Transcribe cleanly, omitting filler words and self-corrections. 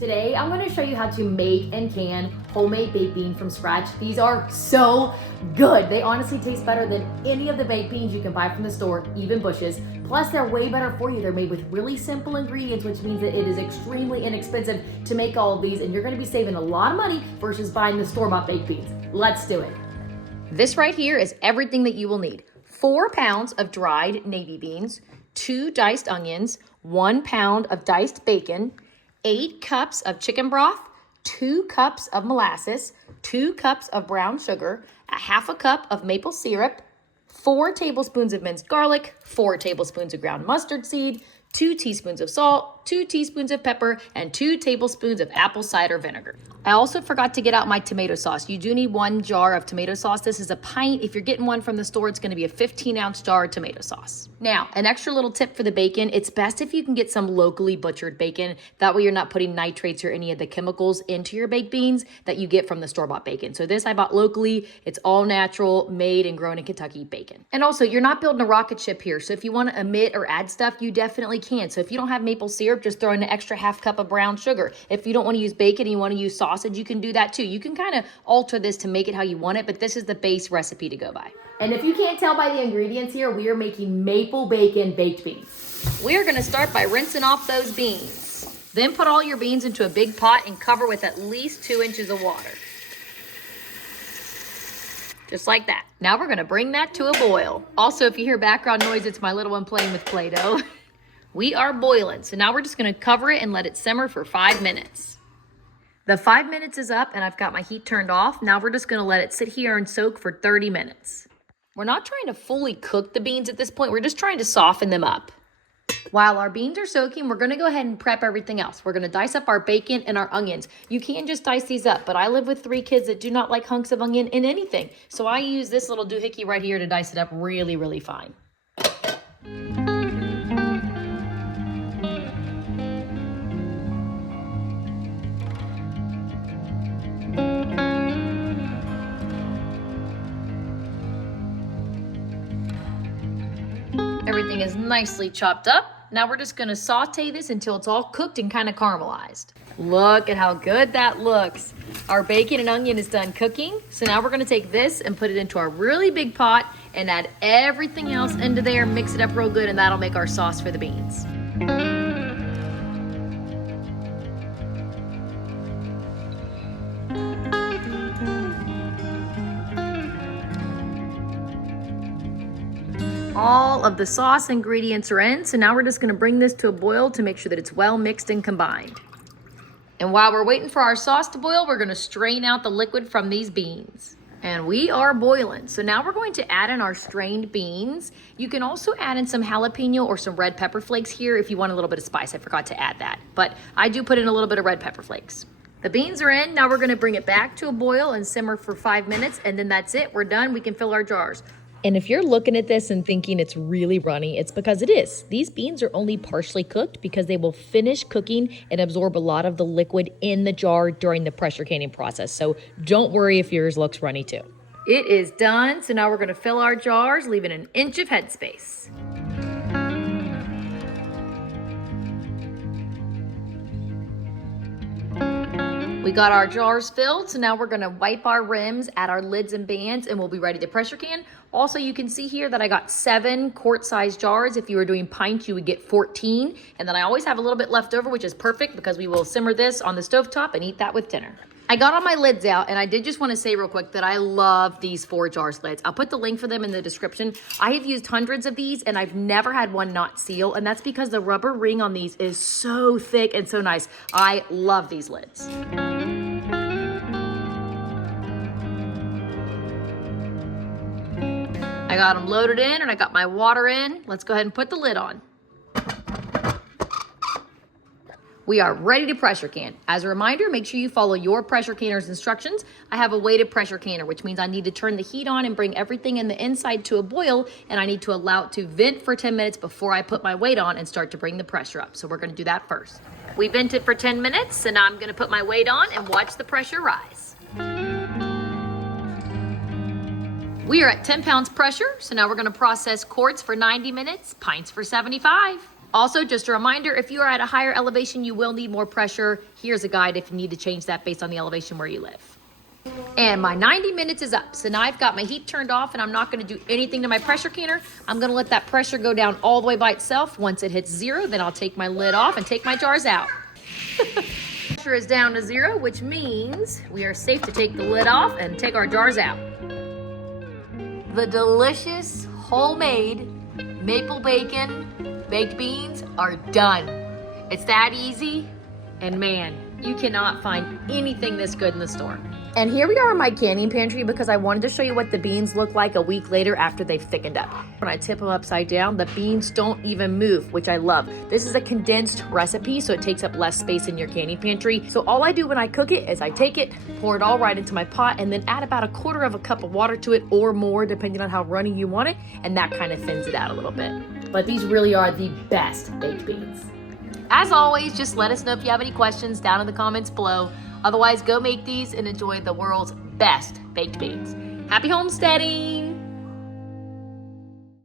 Today, I'm going to show you how to make and can homemade baked beans from scratch. These are so good. They honestly taste better than any of the baked beans you can buy from the store, even Bush's. Plus, they're way better for you. They're made with really simple ingredients, which means that it is extremely inexpensive to make all of these, and you're going to be saving a lot of money versus buying the store-bought baked beans. Let's do it. This right here is everything that you will need. 4 pounds of dried navy beans, 2 diced onions, 1 pound of diced bacon, 8 cups of chicken broth, 2 cups of molasses, 2 cups of brown sugar, a half a cup of maple syrup, 4 tablespoons of minced garlic, 4 tablespoons of ground mustard seed, 2 teaspoons of salt, 2 teaspoons of pepper, and 2 tablespoons of apple cider vinegar. I also forgot to get out my tomato sauce. You do need 1 jar of tomato sauce. This is a pint. If you're getting one from the store, it's going to be a 15-ounce jar of tomato sauce. Now, an extra little tip for the bacon. It's best if you can get some locally butchered bacon. That way you're not putting nitrates or any of the chemicals into your baked beans that you get from the store-bought bacon. So this I bought locally. It's all natural, made and grown in Kentucky bacon. And also, you're not building a rocket ship here. So if you want to omit or add stuff, you definitely can. So if you don't have maple syrup, just throw in an extra half cup of brown sugar. If you don't want to use bacon and you want to use sausage, you can do that too. You can kind of alter this to make it how you want it, but this is the base recipe to go by. And if you can't tell by the ingredients here, we are making maple bacon baked beans. We are going to start by rinsing off those beans. Then put all your beans into a big pot and cover with at least 2 inches of water. Just like that. Now we're going to bring that to a boil. Also, if you hear background noise, it's my little one playing with Play-Doh. We are boiling, so now we're just going to cover it and let it simmer for 5 minutes. The 5 minutes is up and I've got my heat turned off. Now we're just going to let it sit here and soak for 30 minutes. We're not trying to fully cook the beans at this point. We're just trying to soften them up. While our beans are soaking, we're going to go ahead and prep everything else. We're going to dice up our bacon and our onions. You can just dice these up, but I live with 3 kids that do not like hunks of onion in anything. So I use this little doohickey right here to dice it up really, really fine. Everything is nicely chopped up. Now we're just gonna saute this until it's all cooked and kind of caramelized. Look at how good that looks. Our bacon and onion is done cooking. So now we're gonna take this and put it into our really big pot and add everything else into there, mix it up real good, and that'll make our sauce for the beans. All of the sauce ingredients are in, so now we're just going to bring this to a boil to make sure that it's well mixed and combined. And while we're waiting for our sauce to boil, we're going to strain out the liquid from these beans. And we are boiling. So now we're going to add in our strained beans. You can also add in some jalapeno or some red pepper flakes here if you want a little bit of spice. I forgot to add that, but I do put in a little bit of red pepper flakes. The beans are in. Now we're going to bring it back to a boil and simmer for 5 minutes, and then that's it. We're done. We can fill our jars. And if you're looking at this and thinking it's really runny, it's because it is. These beans are only partially cooked because they will finish cooking and absorb a lot of the liquid in the jar during the pressure canning process. So don't worry if yours looks runny too. It is done. So now we're going to fill our jars, leaving an inch of headspace. We got our jars filled, so now we're gonna wipe our rims, add our lids and bands, and we'll be ready to pressure can. Also, you can see here that I got 7 quart-sized jars. If you were doing pints, you would get 14. And then I always have a little bit left over, which is perfect because we will simmer this on the stovetop and eat that with dinner. I got all my lids out, and I did just want to say real quick that I love these 4 jars lids. I'll put the link for them in the description. I have used hundreds of these, and I've never had one not seal, and that's because the rubber ring on these is so thick and so nice. I love these lids. I got them loaded in, and I got my water in. Let's go ahead and put the lid on. We are ready to pressure can. As a reminder, make sure you follow your pressure canner's instructions. I have a weighted pressure canner, which means I need to turn the heat on and bring everything in the inside to a boil, and I need to allow it to vent for 10 minutes before I put my weight on and start to bring the pressure up. So we're gonna do that first. We vented for 10 minutes, and now I'm gonna put my weight on and watch the pressure rise. We are at 10 pounds pressure, so now we're gonna process quarts for 90 minutes, pints for 75. Also, just a reminder, if you are at a higher elevation, you will need more pressure. Here's a guide if you need to change that based on the elevation where you live. And my 90 minutes is up. So now I've got my heat turned off and I'm not gonna do anything to my pressure canner. I'm gonna let that pressure go down all the way by itself. Once it hits 0, then I'll take my lid off and take my jars out. Pressure is down to 0, which means we are safe to take the lid off and take our jars out. The delicious homemade maple bacon baked beans are done. It's that easy, and man, you cannot find anything this good in the store. And here we are in my canning pantry because I wanted to show you what the beans look like a week later after they've thickened up. When I tip them upside down, the beans don't even move, which I love. This is a condensed recipe, so it takes up less space in your canning pantry. So all I do when I cook it is I take it, pour it all right into my pot, and then add about 1/4 of a cup of water to it or more, depending on how runny you want it, and that kind of thins it out a little bit. But these really are the best baked beans. As always, just let us know if you have any questions down in the comments below. Otherwise, go make these and enjoy the world's best baked beans. Happy homesteading!